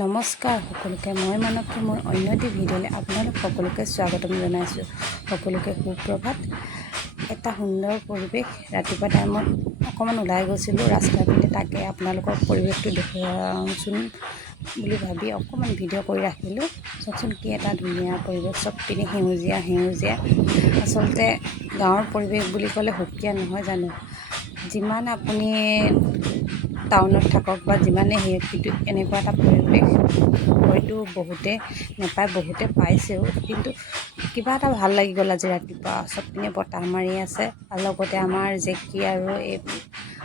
নমস্কাৰ সকলোকে মই মানৱকে মোৰ অন্য এটি ভিডিঅ'লৈ আপোনালোক সকলোকে স্বাগতম জনাইছোঁ। সকলোকে সুপ্ৰভাত। এটা সুন্দৰ পৰিৱেশ ৰাতিপুৱা টাইমত অকণমান ওলাই গৈছিলোঁ ৰাস্তাৰ পিনে, তাকে আপোনালোকক পৰিৱেশটো দেখুৱাওঁচোন বুলি ভাবি অকণমান ভিডিঅ' কৰি ৰাখিলোঁ। চাওকচোন কি এটা ধুনীয়া পৰিৱেশ, চব পিনে সেউজীয়া সেউজীয়া। আচলতে গাঁৱৰ পৰিৱেশ বুলি ক'লে সুকীয়া নহয় জানো। যিমান আপুনি টাউনত থাকক বা যিমানে কিন্তু এনেকুৱা এটা পৰিৱেশ হয়তো বহুতে নাপায়, বহুতে পাইছেও, কিন্তু কিবা এটা ভাল লাগি গ'ল আজি ৰাতিপুৱা। চব পিনে বতাহ মাৰি আছে আৰু লগতে আমাৰ জেকি আৰু এই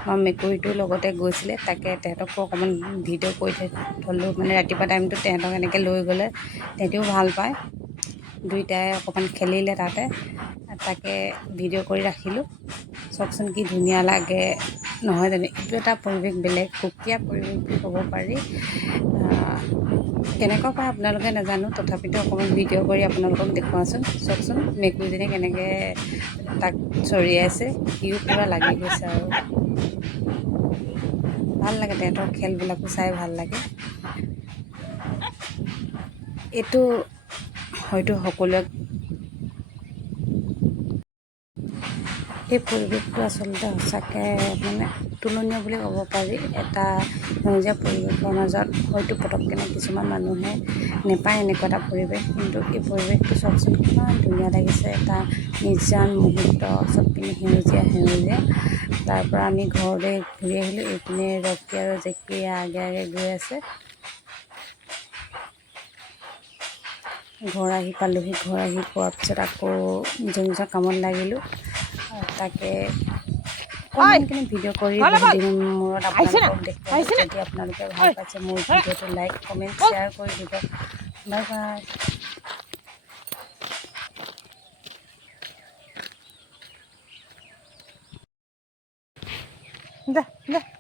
আমাৰ মেকুৰীটোৰ লগতে গৈছিলে, তাকে তেহেঁতকো অকণমান ভিডিঅ' কৰি থ'লোঁ। মানে ৰাতিপুৱা টাইমটো তেহেঁতক এনেকৈ লৈ গ'লে তেহেঁতিও ভাল পায়। দুইটাই অকণমান খেলিলে তাতে, তাকে ভিডিঅ' কৰি ৰাখিলোঁ। চাওকচোন কি ধুনীয়া লাগে নহয় জানো। এইটো এটা পৰিৱেশ, বেলেগ সুকীয়া পৰিৱেশ বুলি ক'ব পাৰি। কেনেকুৱা পায় আপোনালোকে নাজানো, তথাপিতো অকণমান ভিডিঅ' কৰি আপোনালোকক দেখুৱাওঁচোন। চাওকচোন মেকুৰীজনীয়ে কেনেকৈ তাক চৰিয়াইছে, সিও পূৰা লাগি গৈছে আৰু ভাল লাগে। তেহেঁতৰ খেলবিলাকো চাই ভাল লাগে। এইটো হয়তো সকলোৱে এই পৰিৱেশটো আচলতে সঁচাকৈ মানে তুলনীয় বুলি ক'ব পাৰি। এটা সেউজীয়া পৰিৱেশৰ মাজত হয়তো পটককেনে কিছুমান মানুহে নেপায় এনেকুৱা এটা পৰিৱেশ, কিন্তু এই পৰিৱেশটো চাওকচোন কিমান ধুনীয়া লাগিছে। এটা নিৰ্জন মুহূৰ্ত, চব পিনে সেউজীয়া সেউজীয়া। তাৰপৰা আমি ঘৰলৈ ঘূৰি আহিলোঁ। এইপিনে ৰকী আৰু জেকি আগে আগে গৈ আছে। ঘৰ আহি পালোহি। ঘৰ আহি পোৱাৰ পিছত আকৌ নিজৰ নিজৰ কামত লাগিলোঁ। তাকে অকণমানখিনি ভিডিঅ' কৰি বহুত দিনৰ মূৰত আপোনালোকক দেখুৱালোঁ। যদি আপোনালোকে ভাল পাইছে মোৰ ভিডিঅ'টো লাইক কমেণ্ট শ্বেয়াৰ কৰি দিব। Bye bye.